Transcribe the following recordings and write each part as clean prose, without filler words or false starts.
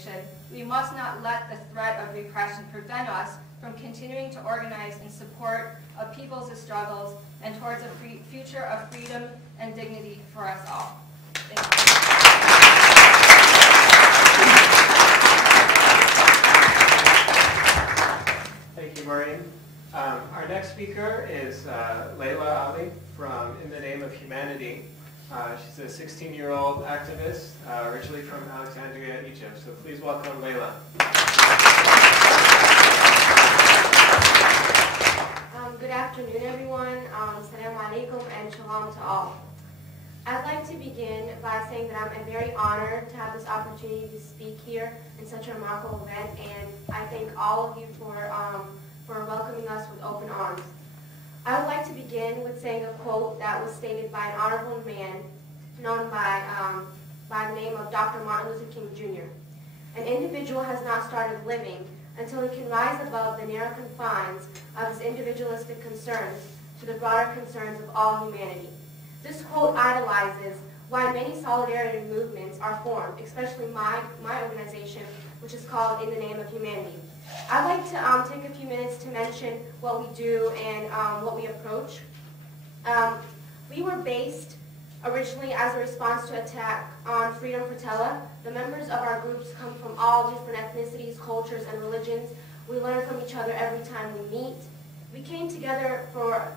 generation, we must not let the threat of repression prevent us from continuing to organize in support of people's struggles and towards a future of freedom and dignity for us all. Thank you. Thank you, Maureen. Our next speaker is Laila Ali from In the Name of Humanity. She's a 16-year-old activist, originally from Alexandria, Egypt. So please welcome Laila. Good afternoon, everyone. Assalamu alaikum and shalom to all. I'd like to begin by saying that I'm very honored to have this opportunity to speak here in such a remarkable event, and I thank all of you for welcoming us with open arms. I would like to begin with saying a quote that was stated by an honorable man known by the name of Dr. Martin Luther King Jr. An individual has not started living until he can rise above the narrow confines of his individualistic concerns to the broader concerns of all humanity. This quote idolizes why many solidarity movements are formed, especially my organization, which is called In the Name of Humanity. I'd like to take a few minutes to mention what we do and what we approach. We were based originally as a response to attack on Freedom Fratello. The members of our groups come from all different ethnicities, cultures, and religions. We learn from each other every time we meet. We came together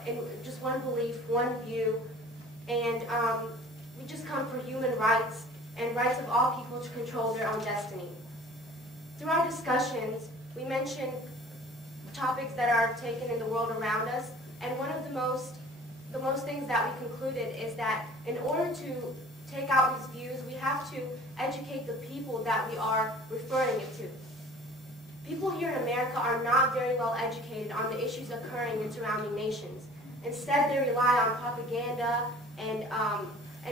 in just one belief, one view, and we just come for human rights and rights of all people to control their own destiny. Through our discussions, we mention topics that are taken in the world around us, and one of the most things that we concluded is that in order to take out these views, we have to educate the people that we are referring it to. People here in America are not very well educated on the issues occurring in surrounding nations. Instead, they rely on propaganda and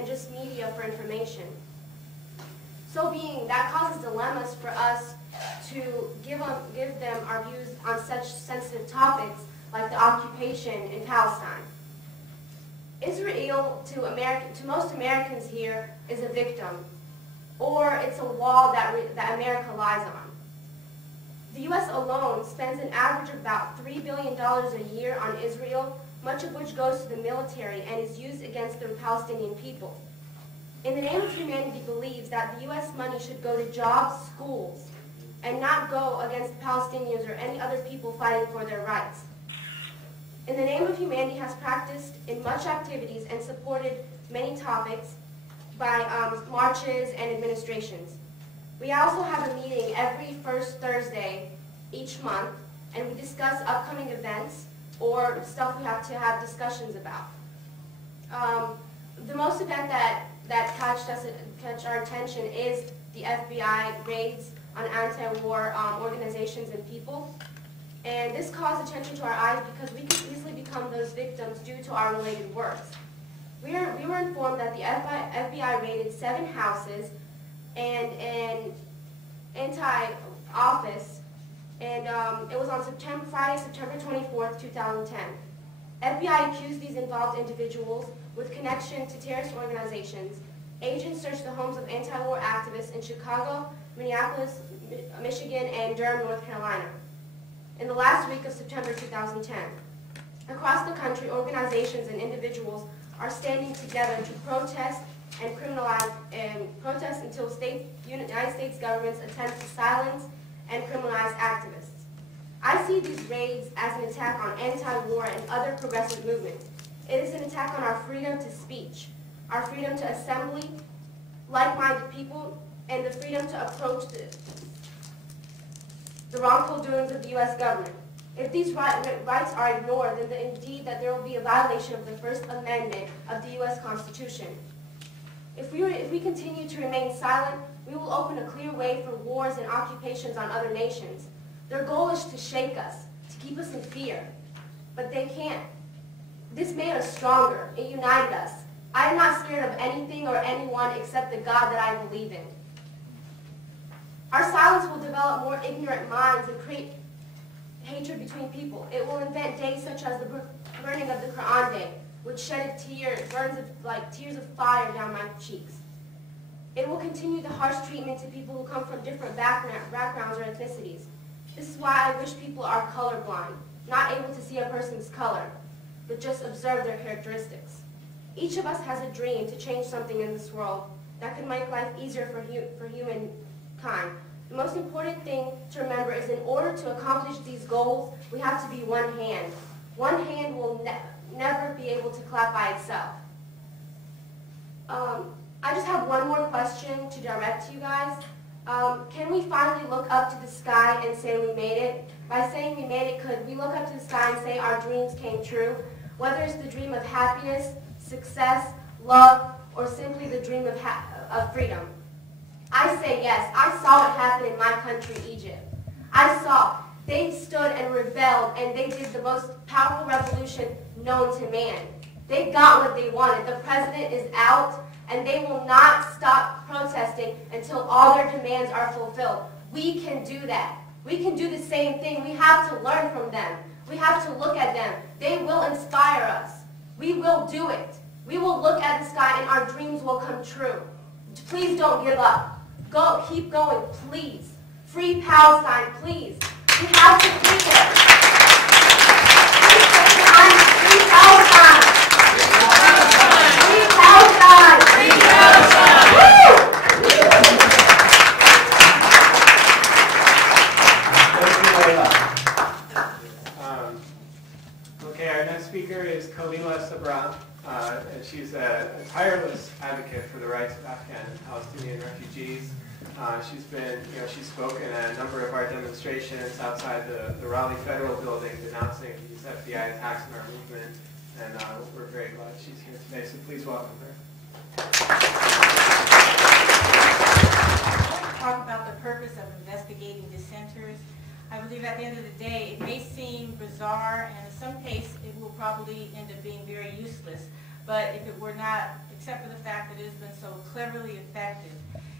just media for information. So that causes dilemmas for us to give them our views on such sensitive topics like the occupation in Palestine. Israel, to most Americans here, is a victim, or it's a wall that America lies on. The U.S. alone spends an average of about $3 billion a year on Israel, much of which goes to the military and is used against the Palestinian people. In the Name of Humanity believes that the U.S. money should go to jobs, schools, and not go against Palestinians or any other people fighting for their rights. In the Name of Humanity has practiced in much activities and supported many topics by marches and administrations. We also have a meeting every first Thursday each month, and we discuss upcoming events or stuff we have to have discussions about. The most event that catch our attention is the FBI raids on anti-war organizations and people. And this caused attention to our eyes because we could easily become those victims due to our related works. We were informed that the FBI raided 7 houses and an anti-office, and it was on Friday, September 24th, 2010. FBI accused these involved individuals with connection to terrorist organizations. Agents searched the homes of anti-war activists in Chicago, Minneapolis, Michigan, and Durham, North Carolina in the last week of September 2010. Across the country, organizations and individuals are standing together to protest and protest until United States governments attempt to silence and criminalize activists. I see these raids as an attack on anti-war and other progressive movements. It is an attack on our freedom to speech, our freedom to assembly, like-minded people, and the freedom to approach the wrongful doings of the U.S. government. If these rights are ignored, then indeed that there will be a violation of the First Amendment of the U.S. Constitution. If we continue to remain silent, we will open a clear way for wars and occupations on other nations. Their goal is to shake us, to keep us in fear. But they can't. This made us stronger. It united us. I am not scared of anything or anyone except the God that I believe in. Our silence will develop more ignorant minds and create hatred between people. It will invent days such as the burning of the Quran Day, which shedded tears, tears of fire down my cheeks. It will continue the harsh treatment to people who come from different backgrounds or ethnicities. This is why I wish people are colorblind, not able to see a person's color, but just observe their characteristics. Each of us has a dream to change something in this world that could make life easier for humankind. The most important thing to remember is in order to accomplish these goals, we have to be one hand. One hand will never be able to clap by itself. I just have one more question to direct to you guys. Can we finally look up to the sky and say we made it? By saying we made it, could we look up to the sky and say our dreams came true? Whether it's the dream of happiness, success, love, or simply the dream of freedom. I say yes. I saw it happen in my country, Egypt. I saw they stood and rebelled, and they did the most powerful revolution known to man. They got what they wanted. The president is out, and they will not stop protesting until all their demands are fulfilled. We can do that. We can do the same thing. We have to learn from them. We have to look at them. They will inspire us. We will do it. We will look at the sky, and our dreams will come true. Please don't give up. Go, keep going, please. Free Palestine, please. We have to free them. Free Palestine. Free Palestine. Free Palestine. Woo! Okay, our next speaker is Khalila Sabra. And she's a tireless advocate for the rights of Afghan and Palestinian refugees. She's spoken at a number of our demonstrations outside the Raleigh Federal Building denouncing these FBI attacks on our movement, and we're very glad she's here today, so please welcome her. I'd like to talk about the purpose of investigating dissenters. I believe at the end of the day, it may seem bizarre, and in some cases, it will probably end up being very useless. But if it were not, except for the fact that it has been so cleverly effective,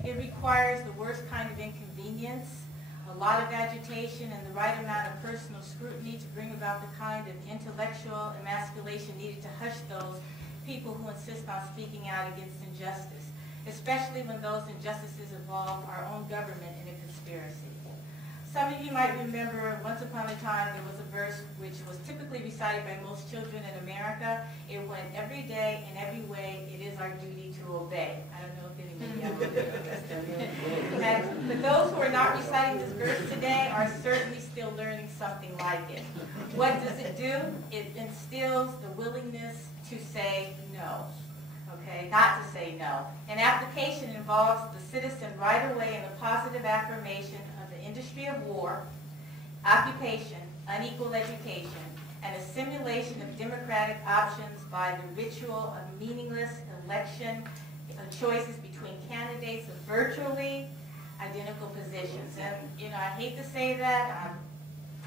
it requires the worst kind of inconvenience, a lot of agitation, and the right amount of personal scrutiny to bring about the kind of intellectual emasculation needed to hush those people who insist on speaking out against injustice, especially when those injustices involve our own government in a conspiracy. Some of you might remember once upon a time there was a verse which was typically recited by most children in America. It went every day in every way, it is our duty to obey. I don't know if anybody else knows. And for those who are not reciting this verse today are certainly still learning something like it. What does it do? It instills the willingness to say no. Okay, not to say no. An application involves the citizen right away in the positive affirmation of the industry of war, occupation, unequal education, and a simulation of democratic options by the ritual of meaningless election choices between candidates of virtually identical positions. And, I hate to say that, I'm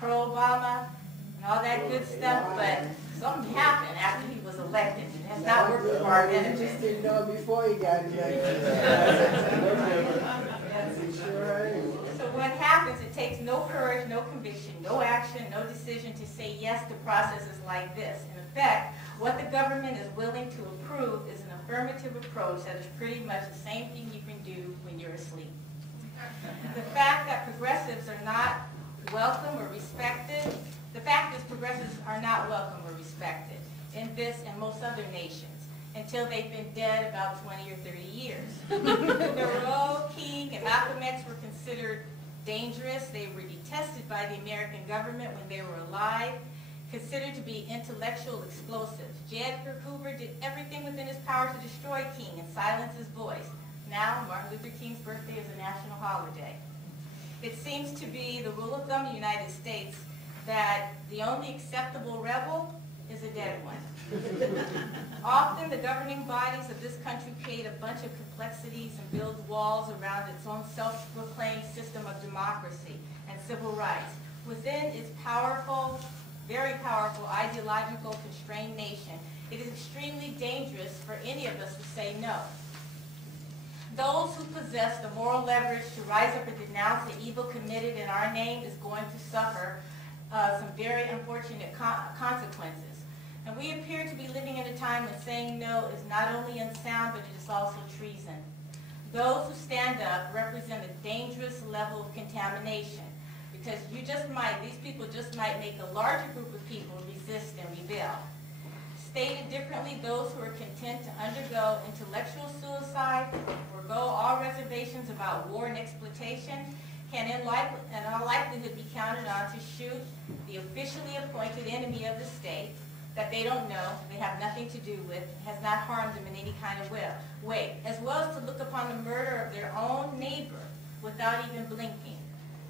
pro-Obama and all that good stuff, but something happened after he was elected. It has not worked for our benefit. You just didn't know before he got elected. So what happens, it takes no courage, no conviction, no action, no decision to say yes to processes like this. In effect, what the government is willing to approve is an affirmative approach that is pretty much the same thing you can do when you're asleep. The fact that progressives are not welcome or respected, the fact is progressives are not welcome or respected in this and most other nations until they've been dead about 20 or 30 years. Monroe, King, and Malcolm X were considered dangerous. They were detested by the American government when they were alive, considered to be intellectual explosives. J. Edgar Hoover did everything within his power to destroy King and silence his voice. Now, Martin Luther King's birthday is a national holiday. It seems to be the rule of thumb in the United States that the only acceptable rebel is a dead one. Often the governing bodies of this country create a bunch of complexities and build walls around its own self-proclaimed system of democracy and civil rights. Within its powerful, very powerful, ideological, constrained nation, it is extremely dangerous for any of us to say no. Those who possess the moral leverage to rise up and denounce the evil committed in our name is going to suffer some very unfortunate consequences. And we appear to be living in a time when saying no is not only unsound, but it is also treason. Those who stand up represent a dangerous level of contamination because these people just might make a larger group of people resist and rebel. Stated differently, those who are content to undergo intellectual suicide, forgo all reservations about war and exploitation, can in all likelihood be counted on to shoot the officially appointed enemy of the state that they don't know, they have nothing to do with, has not harmed them in any kind of way, as well as to look upon the murder of their own neighbor without even blinking.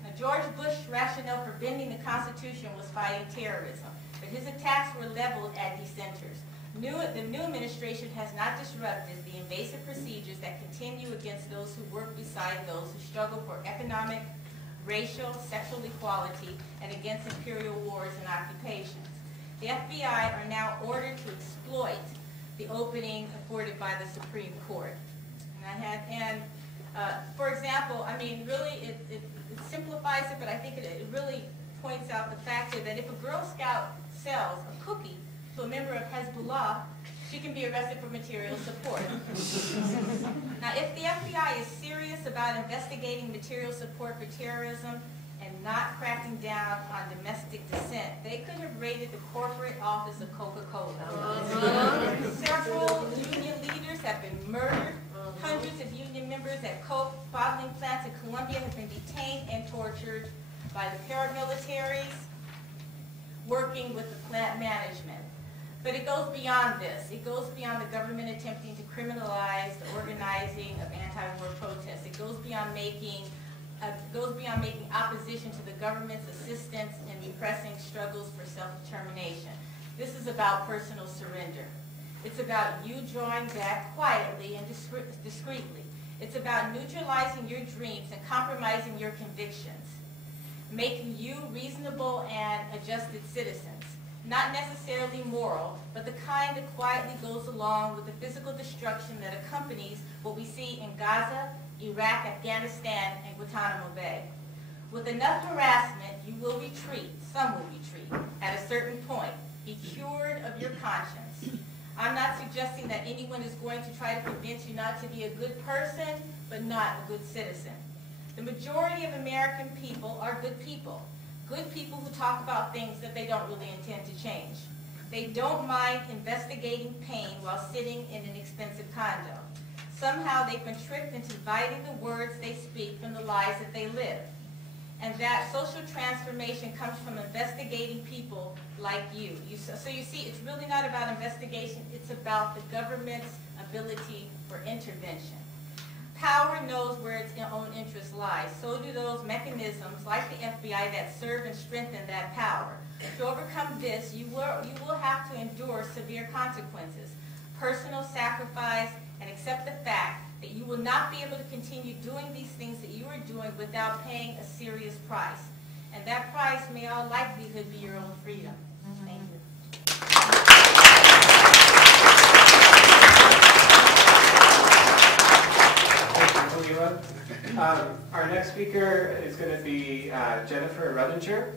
Now, George Bush's rationale for bending the Constitution was fighting terrorism, but his attacks were leveled at dissenters. The new administration has not disrupted the invasive procedures that continue against those who work beside those who struggle for economic, racial, sexual equality, and against imperial wars and occupations. The FBI are now ordered to exploit the opening afforded by the Supreme Court. For example, I mean, really, it simplifies it, but I think it really points out the fact that if a Girl Scout sells a cookie to a member of Hezbollah, she can be arrested for material support. Now, if the FBI is serious about investigating material support for terrorism and not cracking down on domestic dissent, they could have raided the corporate office of Coca-Cola. Several union leaders have been murdered. Hundreds of union members at Coke bottling plants in Colombia have been detained and tortured by the paramilitaries working with the plant management. But it goes beyond this. It goes beyond the government attempting to criminalize the organizing of anti-war protests. It goes beyond making opposition to the government's assistance in repressing struggles for self-determination. This is about personal surrender. It's about you drawing back quietly and discreetly. It's about neutralizing your dreams and compromising your convictions, making you reasonable and adjusted citizens. Not necessarily moral, but the kind that quietly goes along with the physical destruction that accompanies what we see in Gaza, Iraq, Afghanistan, and Guantanamo Bay. With enough harassment, you will retreat, some will retreat, at a certain point. Be cured of your conscience. I'm not suggesting that anyone is going to try to convince you not to be a good person, but not a good citizen. The majority of American people are good people. Good people who talk about things that they don't really intend to change. They don't mind investigating pain while sitting in an expensive condo. Somehow they've been tricked into dividing the words they speak from the lives that they live. And that social transformation comes from investigating people like you. So you see, it's really not about investigation, it's about the government's ability for intervention. Power knows where its own interest lies. So do those mechanisms like the FBI that serve and strengthen that power. To overcome this, you will have to endure severe consequences, personal sacrifice, and accept the fact that you will not be able to continue doing these things that you are doing without paying a serious price. And that price may all likelihood be your own freedom. Thank you. Our next speaker is going to be Jennifer Ruthinger.